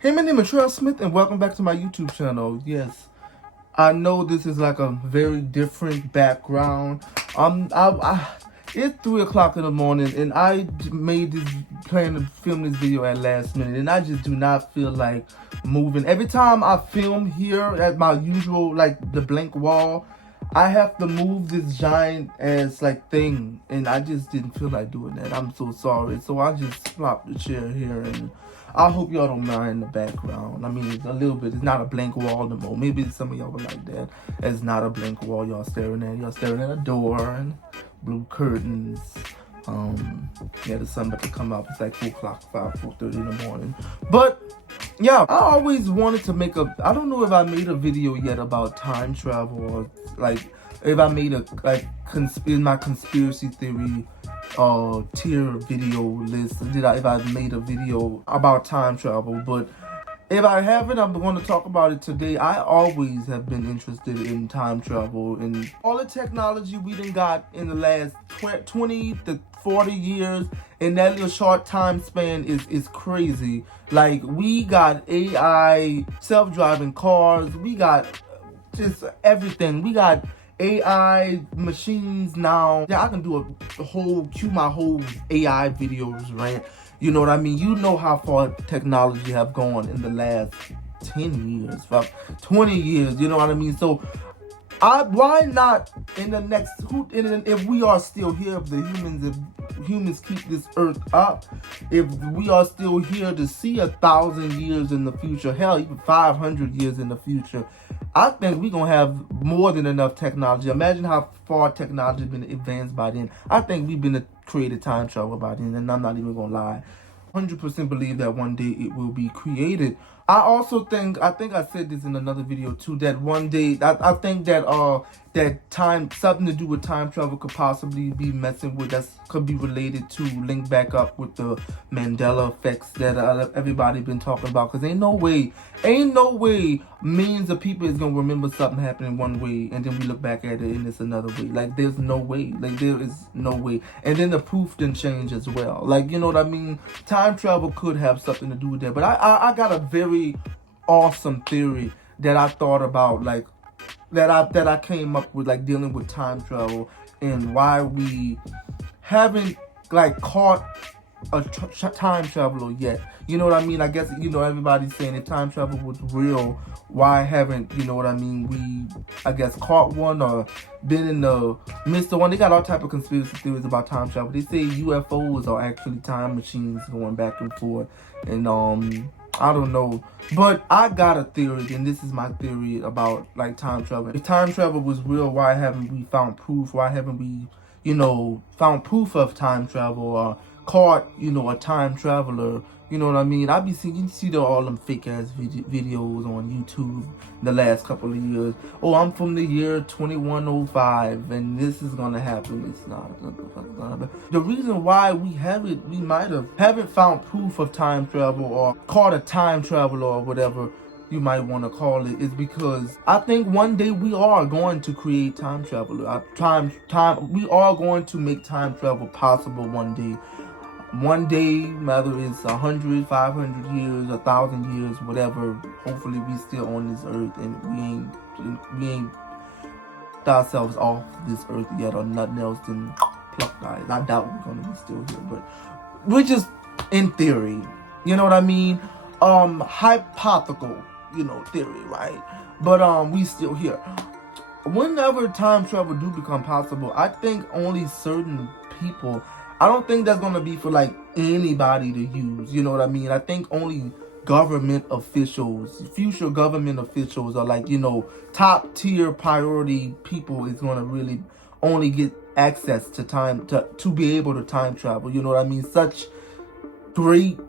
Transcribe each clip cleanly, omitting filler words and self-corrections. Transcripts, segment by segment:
Hey, my name is Trail Smith, and welcome back to my YouTube channel. Yes, I know this is like a very different background. It's 3 o'clock in the morning, and I made this plan to film this video at last minute, and I just do not feel like moving. Every time I film here at my usual, like the blank wall, I have to move this giant ass like thing, and I just didn't feel like doing that. I'm so sorry. So I just flopped the chair here, and I hope y'all don't mind the background. I mean, it's a little bit. It's not a blank wall no more. Maybe some of y'all would like that. It's not a blank wall y'all staring at. Y'all staring at a door and blue curtains. Yeah, the sun about to come out. It's like 4 o'clock, 4:30 in the morning. But yeah, I always wanted to make a. I don't know if I made a video yet about time travel, or like if I made a in my conspiracy theory tier video list. If I made a video about time travel, but if I haven't, I'm going to talk about it today. I always have been interested in time travel and all the technology we done got in the last 20 to 40 years. In that little short time span is crazy. Like, we got AI, self-driving cars, we got just everything. We got AI machines now. Yeah, I can do my whole AI videos rant. You know what I mean? You know how far technology have gone in the last 10 years, 20 years, you know what I mean? So why not in the next, if we are still here, if humans keep this earth up, if we are still here to see 1,000 years in the future, hell, even 500 years in the future, I think we're going to have more than enough technology. Imagine how far technology has been advanced by then. I think we've been created time travel by then, and I'm not even going to lie. 100% believe that one day it will be created. I also think, I said this in another video too, that one day, I think that something to do with time travel could possibly be messing with, that could be related to, link back up with the Mandela effects that everybody been talking about. Because ain't no way millions of people is going to remember something happening one way, and then we look back at it and it's another way. Like, there's no way. Like, there is no way. And then the proof didn't change as well. Like, you know what I mean? Time travel could have something to do with that. But I got a very awesome theory that I thought about, like, that I came up with, like, dealing with time travel and why we haven't, like, caught a time traveler yet. You know what I mean? I guess, you know, everybody's saying if time travel was real, why haven't, you know what I mean, we, I guess, caught one or been in the midst of one. They got all type of conspiracy theories about time travel. They say UFOs are actually time machines going back and forth, and I don't know, but I got a theory, and this is my theory about, like, time travel. If time travel was real, why haven't we found proof? Why haven't we, you know, found proof of time travel, or caught, you know, a time traveler? You know what I mean? I be seeing, you see all them fake ass videos on YouTube the last couple of years. Oh, I'm from the year 2105, and this is gonna happen. It's not gonna happen. The reason why we haven't found proof of time travel, or caught a time traveler, or whatever you might want to call it, is because I think one day we are going to create time travel. We are going to make time travel possible one day. One day, whether it's 100, 500 years, 1,000 years, whatever. Hopefully, we still on this earth, and we ain't ourselves off this earth yet, or nothing else than plucked eyes. I doubt we're gonna be still here, but we're just in theory. You know what I mean? Hypothetical, you know, theory, right? But we still here. Whenever time travel do become possible, I think only certain people. I don't think that's going to be for, like, anybody to use. You know what I mean? I think only government officials, future government officials, are, like, you know, top tier priority people is going to really only get access to time, to be able to time travel. You know what I mean? Such great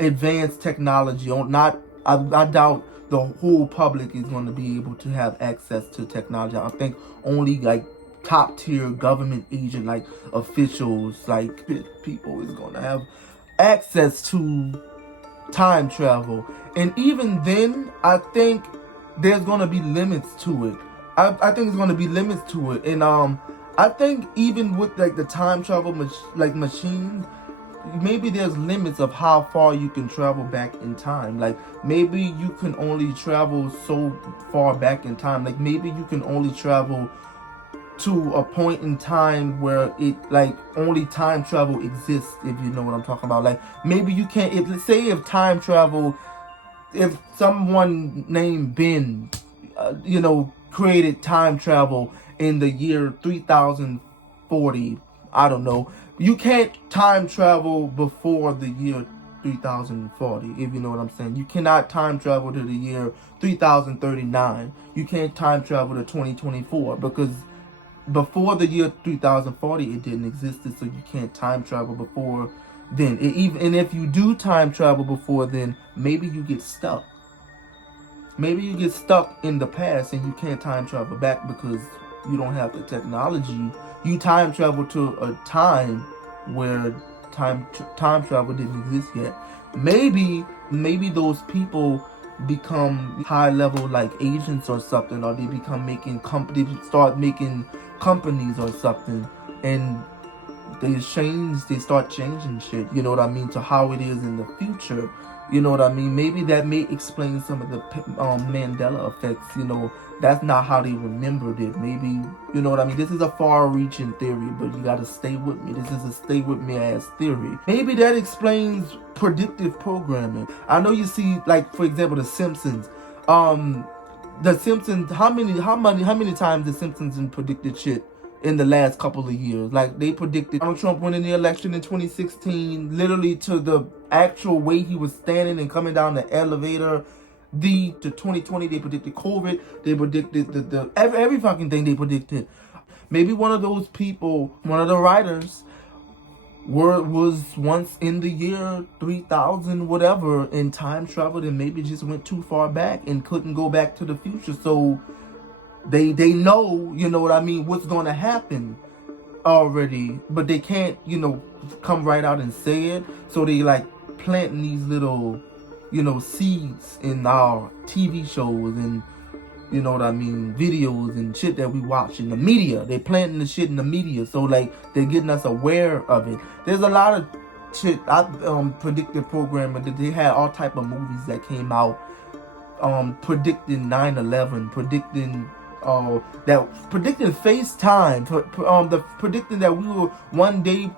advanced technology. I doubt the whole public is going to be able to have access to technology. I think only, like, top tier government agent, like officials, like people, is going to have access to time travel. And even then, I think there's going to be limits to it. I think there's going to be limits to it. And I think even with, like, the time travel machines, maybe there's limits of how far you can travel back in time. Like maybe you can only travel so far back in time. Like maybe you can only travel to a point in time where it like only time travel exists, if you know what I'm talking about. Like maybe you can't, if let's say if time travel, if someone named Ben created time travel in the year 3040, I don't know, you can't time travel before the year 3040, if you know what I'm saying. You cannot time travel to the year 3039. You can't time travel to 2024 because before the year 3040 it didn't exist, so you can't time travel before then. And if you do time travel before then, maybe you get stuck. Maybe you get stuck in the past and you can't time travel back because you don't have the technology. You time travel to a time where time travel didn't exist yet. Maybe those people become high level like agents or something, or they become start making companies or something, and they start changing shit, you know what I mean, to how it is in the future. You know what I mean? Maybe that may explain some of the Mandela effects. That's not how they remembered it. Maybe, you know what I mean? This is a far-reaching theory, but you gotta stay with me. This is a stay with me ass theory. Maybe that explains predictive programming. I know you see, like, for example, The Simpsons. The Simpsons, how many times The Simpsons predicted shit in the last couple of years? Like, they predicted Donald Trump winning the election in 2016, literally to the actual way he was standing and coming down the elevator. To 2020, they predicted COVID. They predicted every fucking thing they predicted. Maybe one of those people, one of the writers, was once in the year 3000 whatever and time traveled and maybe just went too far back and couldn't go back to the future. So they know, you know what I mean, what's going to happen already, but they can't, come right out and say it. So they like planting these little, seeds in our TV shows and, you know what I mean, videos and shit that we watch in the media. They planting the shit in the media, so like they're getting us aware of it. There's a lot of shit. Predictive programming that they had all type of movies that came out, predicting 9/11, predicting predicting FaceTime, predicting that we will one day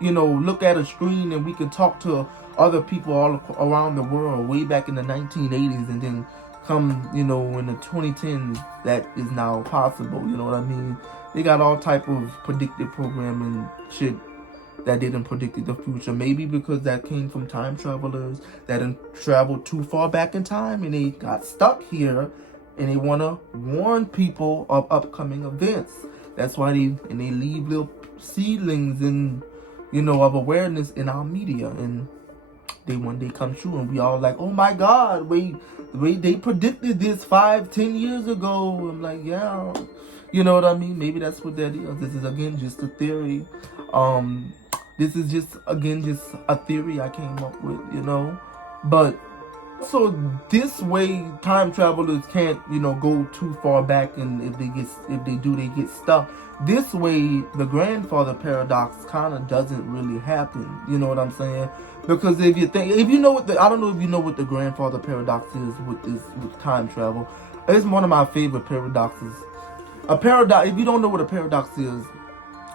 look at a screen and we could talk to other people all around the world way back in the 1980s, and then come, in the 2010s, that is now possible. You know what I mean? They got all type of predictive programming shit that didn't predict the future. Maybe because that came from time travelers that traveled too far back in time and they got stuck here, and they want to warn people of upcoming events. That's why they leave little seedlings and of awareness in our media, and they one day come true, and we all like, oh my God, wait, they predicted this 5-10 years ago. I'm like, yeah, you know what I mean? Maybe that's what that is. This is again just a theory. This is just a theory I came up with, but so this way time travelers can't, go too far back, and if they do, they get stuck. This way, the grandfather paradox kind of doesn't really happen. You know what I'm saying? Because I don't know if you know what the grandfather paradox is with time travel. It's one of my favorite paradoxes. A paradox, if you don't know what a paradox is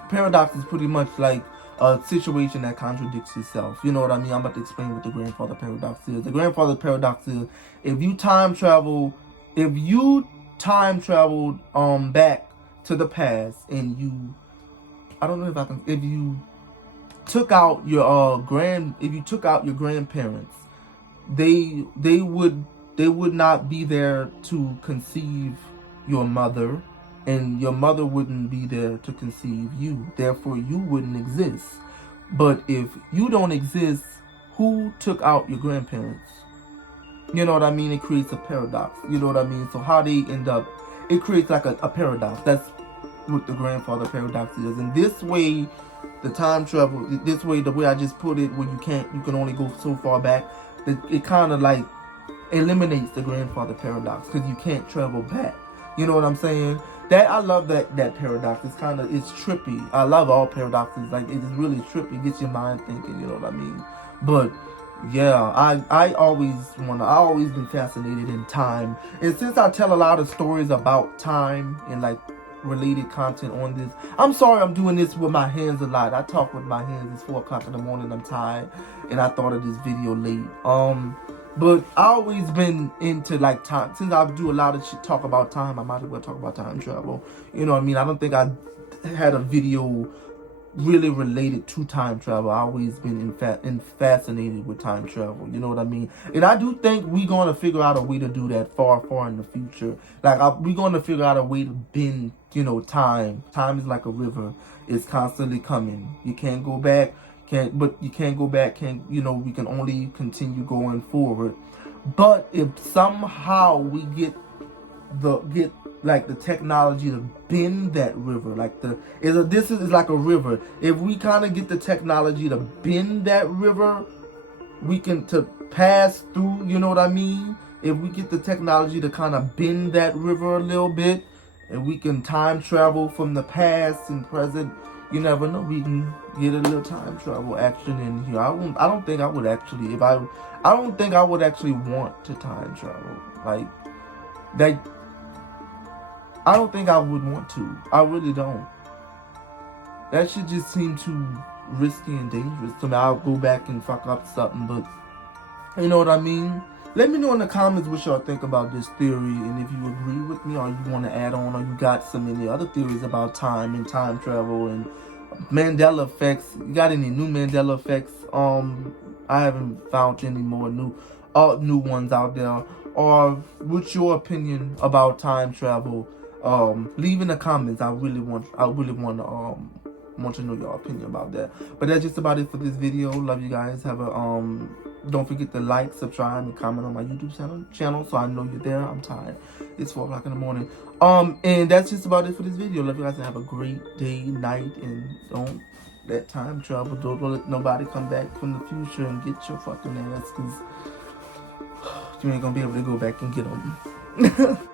pretty much like a situation that contradicts itself. You know what I mean? I'm about to explain what the grandfather paradox is. The grandfather paradox is if you time traveled back to the past, and if you took out your grandparents, they would not be there to conceive your mother, and your mother wouldn't be there to conceive you. Therefore, you wouldn't exist. But if you don't exist, who took out your grandparents? You know what I mean? It creates a paradox. You know what I mean? So how they end up, it creates like a paradox. That's what the grandfather paradox is. And this way, the way I just put it, where you can only go so far back, it kind of like eliminates the grandfather paradox, because you can't travel back. You know what I'm saying? that I love that paradox. It's trippy. I love all paradoxes. Like it's really trippy. It gets your mind thinking. You know what I mean? But yeah, I always been fascinated in time, and since I tell a lot of stories about time and like related content on this, I'm sorry I'm doing this with my hands a lot. I talk with my hands. It's 4 o'clock in the morning. I'm tired, and I thought of this video late. But I always been into like time. Since I do a lot of shit talk about time, I might as well talk about time travel. You know what I mean? I don't think I had a video really related to time travel. I always been fascinated with time travel. You know what I mean? And I do think we gonna figure out a way to do that far in the future. Like we gonna figure out a way to bend, time. Time is like a river. It's constantly coming. You can't go back. But you can't go back. We can only continue going forward. But if somehow we get like the technology to bend that river, like this is like a river. If we kind of get the technology to bend that river, we can to pass through. You know what I mean? If we get the technology to kind of bend that river a little bit, and we can time travel from the past and present, you never know. We can get a little time travel action in here. I don't think I would actually. I don't think I would actually want to time travel like that. I don't think I would want to. I really don't. That should just seem too risky and dangerous to me. I'll go back and fuck up something, but you know what I mean? Let me know in the comments what y'all think about this theory, and if you agree with me or you want to add on, or you got some any other theories about time and time travel and Mandela effects. You got any new Mandela effects? I haven't found any more new ones out there. Or what's your opinion about time travel? Leave in the comments. I really want to know your opinion about that. But that's just about it for this video. Love you guys. Have a don't forget to like, subscribe, and comment on my YouTube channel so I know you're there. I'm tired. It's 4 o'clock in the morning. And that's just about it for this video. Love you guys and have a great day, night, and don't let time travel. Don't let nobody come back from the future and get your fucking ass, because you ain't gonna be able to go back and get them.